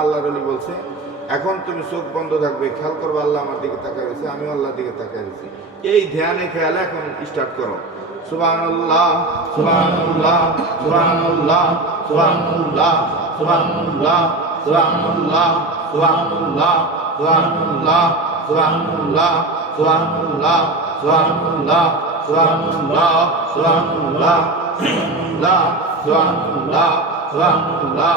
আল্লাহ রলি বলছে এখন তুমি চোখ বন্ধ থাকবে খেয়াল করবে আল্লাহ আমার দিকে তাকায় রয়েছে আমিও আল্লাহর দিকে তাকায় রয়েছি এই ধ্যানে খেয়ালে এখন স্টার্ট করো সুবহানাল্লাহ সুবহানাল্লাহ সুবহানাল্লাহ সুবহানাল্লাহ সুবহানাল্লাহ সুবহানাল্লাহ সুবহানাল্লাহ সুবহানাল্লাহ সুবহানাল্লাহ সুবহানাল্লাহ সুবহানাল্লাহ সুবহানাল্লাহ সুবহানাল্লাহ সুবহানাল্লাহ সুবহানাল্লাহ সুবহানাল্লাহ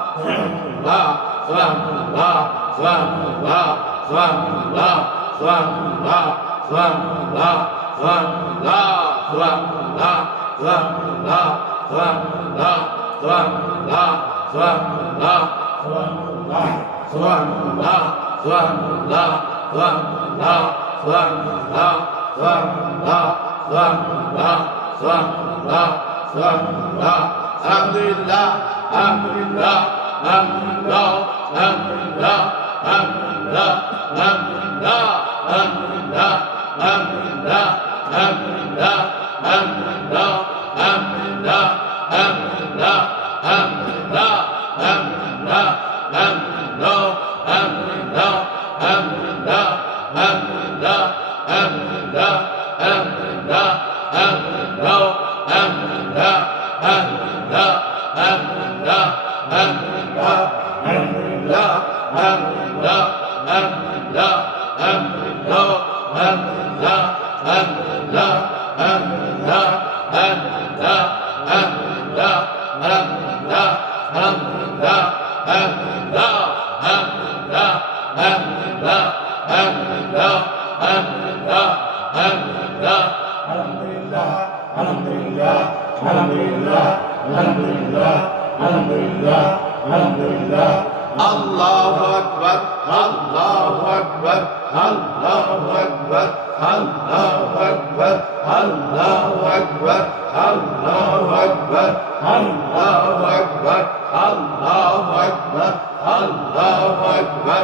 الحمد لله الحمد لله Hamda, hamda, hamda, hamda. আলহামদুলিল্লাহ আলহামদুলিল্লাহ আলহামদুলিল্লাহ আলহামদুলিল্লাহ আলহামদুলিল্লাহ আলহামদুলিল্লাহ আলহামদুলিল্লাহ আলহামদুলিল্লাহ আল্লাহু আকবার আল্লাহু আকবার আল্লাহু আকবার আল্লাহু আকবার আল্লাহু আকবার আল্লাহু আকবার আল্লাহু আকবার আল্লাহু আকবার আল্লাহু আকবার।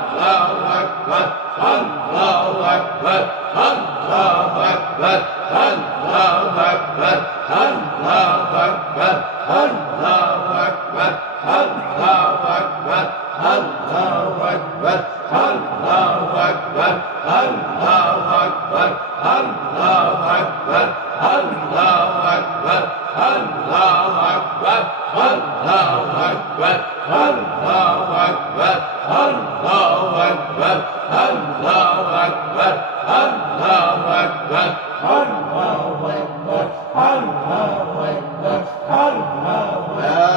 الله أكبر الله أكبر الله أكبر الله أكبر الله أكبر الله أكبر الله أكبر الله لا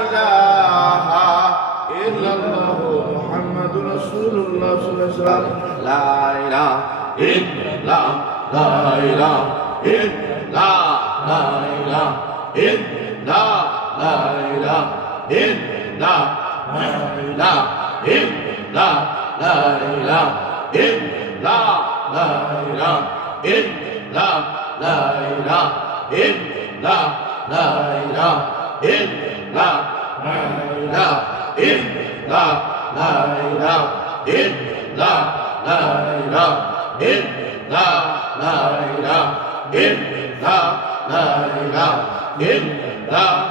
إله إلا الله محمد رسول الله صلى الله عليه না লাইলা ইল্লা লাইলা ইল্লা লাইলা ইল্লা লাইলা ইল্লা লাইলা ইল্লা লাইলা ইল্লা লাইলা ইল্লা লাইলা ইল্লা লাইলা ইল্লা লাইলা ইল্লা লাইলা ইল্লা Now.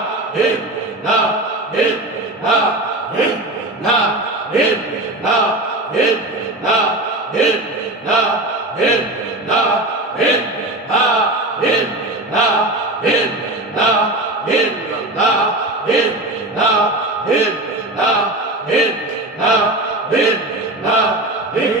ঠিক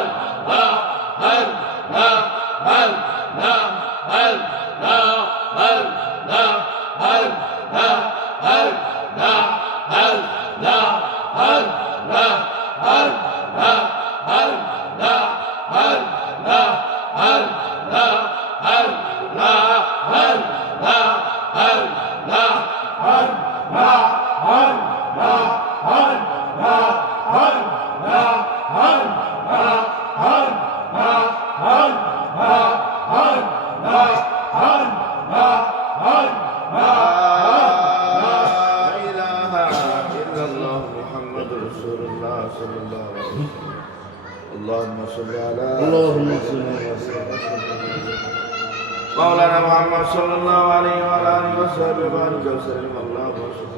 اللهم صل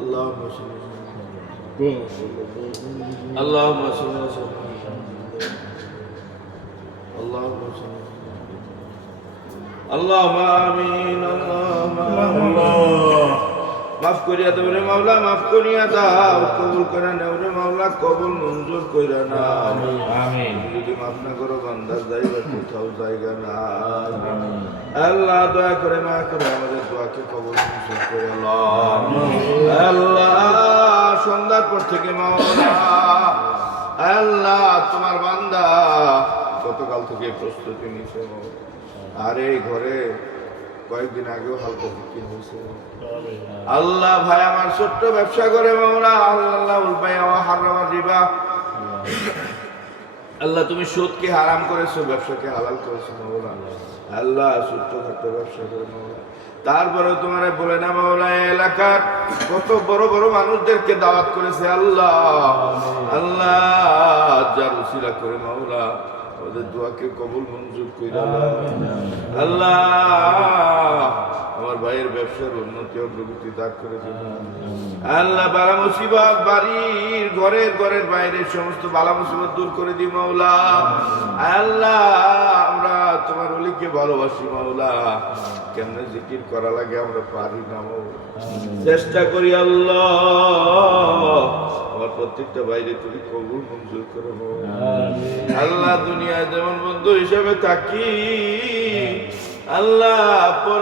اللهم صل اللهم صل وسلم اللهم صل اللهم امين اللهم آمين। মাফ করিয়া দাও রে মাওলা মাফ করিয়া দাও। কবুল করে নেও রে মাওলা কবুল মঞ্জুর কইরা না আমিন যদি মাফ না করো বান্দার যাইবার কোথাও জায়গা না আল্লাহ দয়া করে মা করে আমাদের দোয়াকে কবুল মঞ্জুর করে আল্লাহ সন্ধ্যার পর থেকে মাওলা আল্লাহ তোমার বান্দা গতকাল থেকে প্রস্তুতি নিছে আর এই ঘরে কয়েকদিন আগেও হালকা বিক্রি হয়েছে। আল্লাহ। ভাই আমার ছোট্ট ব্যবসা করে মামলা আল্লাহ ভাই আমার হারামার রিবা। আল্লাহ তুমি সুদকে হারাম করেছ ব্যবসাকে হালাল করেছ মাওলা। আল্লাহ ছোট্ট খাট্ট ব্যবসা করে মাওলা। তারপরে তোমার বলে না মাওলা এই এলাকার কত বড় বড় মানুষদেরকে দাওয়াত করেছে আল্লাহ। আল্লাহ যার উসিলা করে মাওলা। ওদের দোয়াকে কবুল মঞ্জুর করে আল্লাহ আমার ভাইয়ের ব্যবসার উন্নতি অগ্রগতি দাগ করে আল্লাহ বালা মুসিবত বাড়ির ঘরের ঘরের বাইরে সমস্ত বালা মুসিবত দূর করে দি মাওলা। আল্লাহ অলিকে ভালোবাসি মাওলা। কেন জিকির করা লাগে আমরা পারি না চেষ্টা করি আল্লাহ। আমার প্রত্যেকটা বাইরে তুমি কবুল মঞ্জুর করে আল্লাহ দুনিয়া যেমন বন্ধু হিসাবে থাকি আল্লাহ পর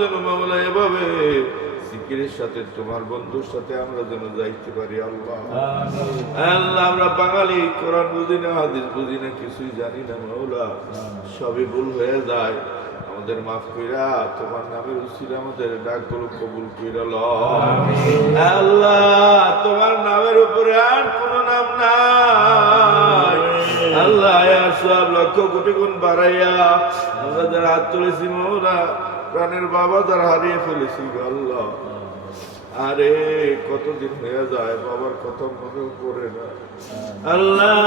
যেন মামলা এভাবে সিকিরের সাথে তোমার বন্ধুর সাথে আমরা যেন যাইতে পারি আল্লাহ। আল্লাহ আমরা বাঙালি কোরআন বুঝি না হাদিস বুঝি না কিছুই জানি না মাওলা। সবই ভুল হয়ে যায়। আমাদের মাফ কইরা তোমার নামের উচিত আমাদের ডাকগুলো কবুল কইরা ল। আল্লাহ তোমার নামের উপরে আর কোনো নাম নাই। আল্লাহ সব লক্ষ কোটি গুণ বাড়াইয়া আমরা যারা হাত তুলেছি মৌলা প্রাণের বাবা যারা হারিয়ে ফেলেছি আল্লাহ। আরে কতদিন হয়ে যায় বাবার কথা মনে পড়ে না। আল্লাহ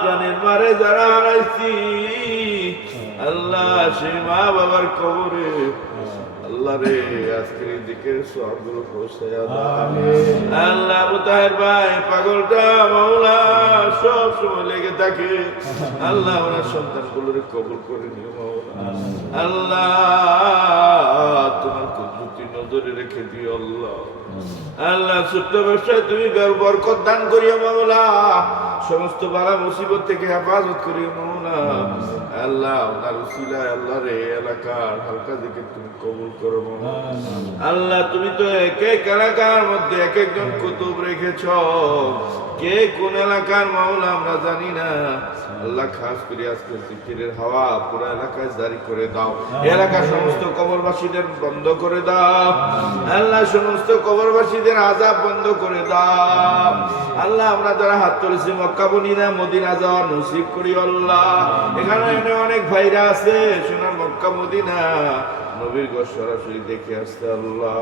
প্রাণের মারে যারা হারাইছি আল্লাহ সেই মা বাবার কবরে। আল্লাহ রে আজকের দিকে সবগুলো পৌঁছায়া আল্লাহ মুতাহের ভাই পাগলটা মাওলা সব সময় লেগে থাকে। আল্লাহ ওনার সন্তানগুলোরে কবুল করে নিও মাওলা। আল্লাহ তোমার নজরে রেখে দিও আল্লাহ। আল্লাহ, ছোট্ট ব্যবসায় তুমি বরকত দান করিও মাওলা। সমস্ত বালা মুসিবত থেকে হেফাজত করিও মাওলা। আল্লাহ ওনার উসিলায় আল্লাহ রে এলাকার হালকা দিকে তুমি কবুল করো আল্লাহ, তুমি তো এক এক এলাকার মধ্যে এক একজন কুতুব রেখেছ। কে কোন এলাকার মাওলা আমরা জানি না। আল্লাহ খাস করে আজকে জিকিরের হাওয়া পুরো এলাকায় জারি করে দাও। এলাকার সমস্ত কবরবাসীদের বন্ধ করে দাও। আল্লাহ সমস্ত কবরবাসীদের আজাব বন্ধ করে দাও। আল্লাহ আমরা যারা হাত তুলেছি মক্কা বনিনা মদিনা যাওয়া নসিব করি আল্লাহ। এখানে এখানে অনেক ভাইরা আছে সোনার মক্কা মদিনা। নবীর ঘর সরাসরি দেখে আসতে আল্লাহ।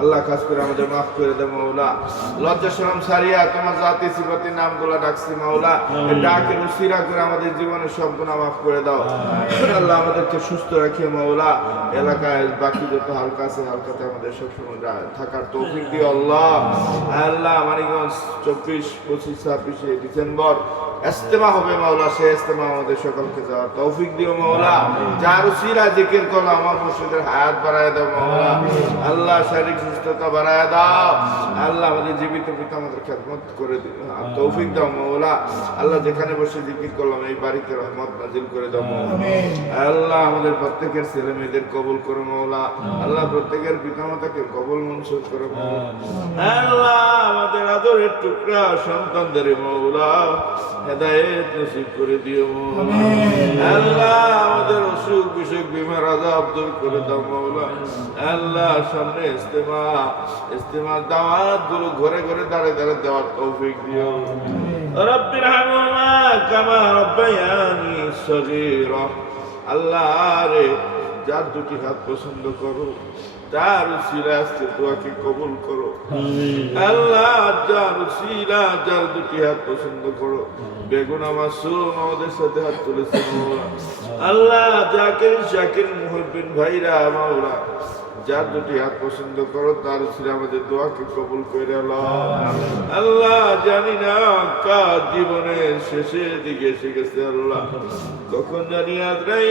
আল্লাহ খাস করে আমাদের মাফ করে দে মাওলা। লজ্জা শরম সারিয়া তোমার জাতি সিফাতি নামগুলা ডাকছি মাওলা। এই ডাকের উসিরা করে আমাদের জীবনের সব গুনাহ মাফ করে দাও। আল্লাহ আমাদেরকে সুস্থ রাখিয়ে মাওলা। এলাকায় বাকি যত হালকা আছে হালকাতে আমাদের সবসময় থাকার তৌফিক দিও আল্লাহ। আল্লাহ মানিকগঞ্জ চব্বিশ পঁচিশ ছাব্বিশে ডিসেম্বর ইস্তেমা হবে মাওলা সে ইস্তেমা আমাদের সকলকে যাওয়ার তৌফিক দিও মাওলা। যার উসিরা জিকির করল আমার মুর্শিদের হায়াত বাড়ায় দাও মাওলা। আল্লাহ শারীরিক সুস্থতা বাড়ায় দাও। আল্লাহ আমাদের জীবিত পিতা আমাদের খেদমত করে দিও। তৌফিক দাও মাওলা। আল্লাহ যেখানে বসে জিকির করলাম এই বাড়িতে রহমত নাজিল করে দাও মাওলা। আল্লাহ আমাদের প্রত্যেকের ছেলে মেয়েদের কবুল করো মাওলা। আল্লাহ প্রত্যেকের পিতামাতাকে কবুল মনসুর করো মাওলা। আল্লাহ আমাদের আদরের টুকরা সন্তানদের মাওলা। হেদায়েত নসিব করে দিও আল্লাহ আমাদের অসুখ বিসুখ বিমার আজাব দূর করে দাও মাওলা আল্লাহ সামনে ইস্তেমা ইস্তেমার দাওয়াতগুলো ঘরে ঘরে দাঁড়ে দাঁড়ে দেওয়ার তৌফিক দিও। রব্বির হামুমা কামা রব্বায়ানি সগীরা। আল্লাহ রে যার দুটি হাত পছন্দ করো তার উসিলা আজকে দোয়াকে কবুল করো। আল্লাহ যার উসিলা যার দুটি হাত পছন্দ করো। বেগুন আমার সুম আমাদের সাথে হাত তুলেছে আল্লাহ জাকির শাকির মুহিবিন ভাইরা মাওলা যার দুটি হাত পছন্দ করো তার উসিলা আমাদের দোয়াকে কবুল করে আল্লাহ আল্লাহ জানি না কার জীবনের শেষের দিকে এসে গেছে আল্লাহ। কখন জানি আদ্রাই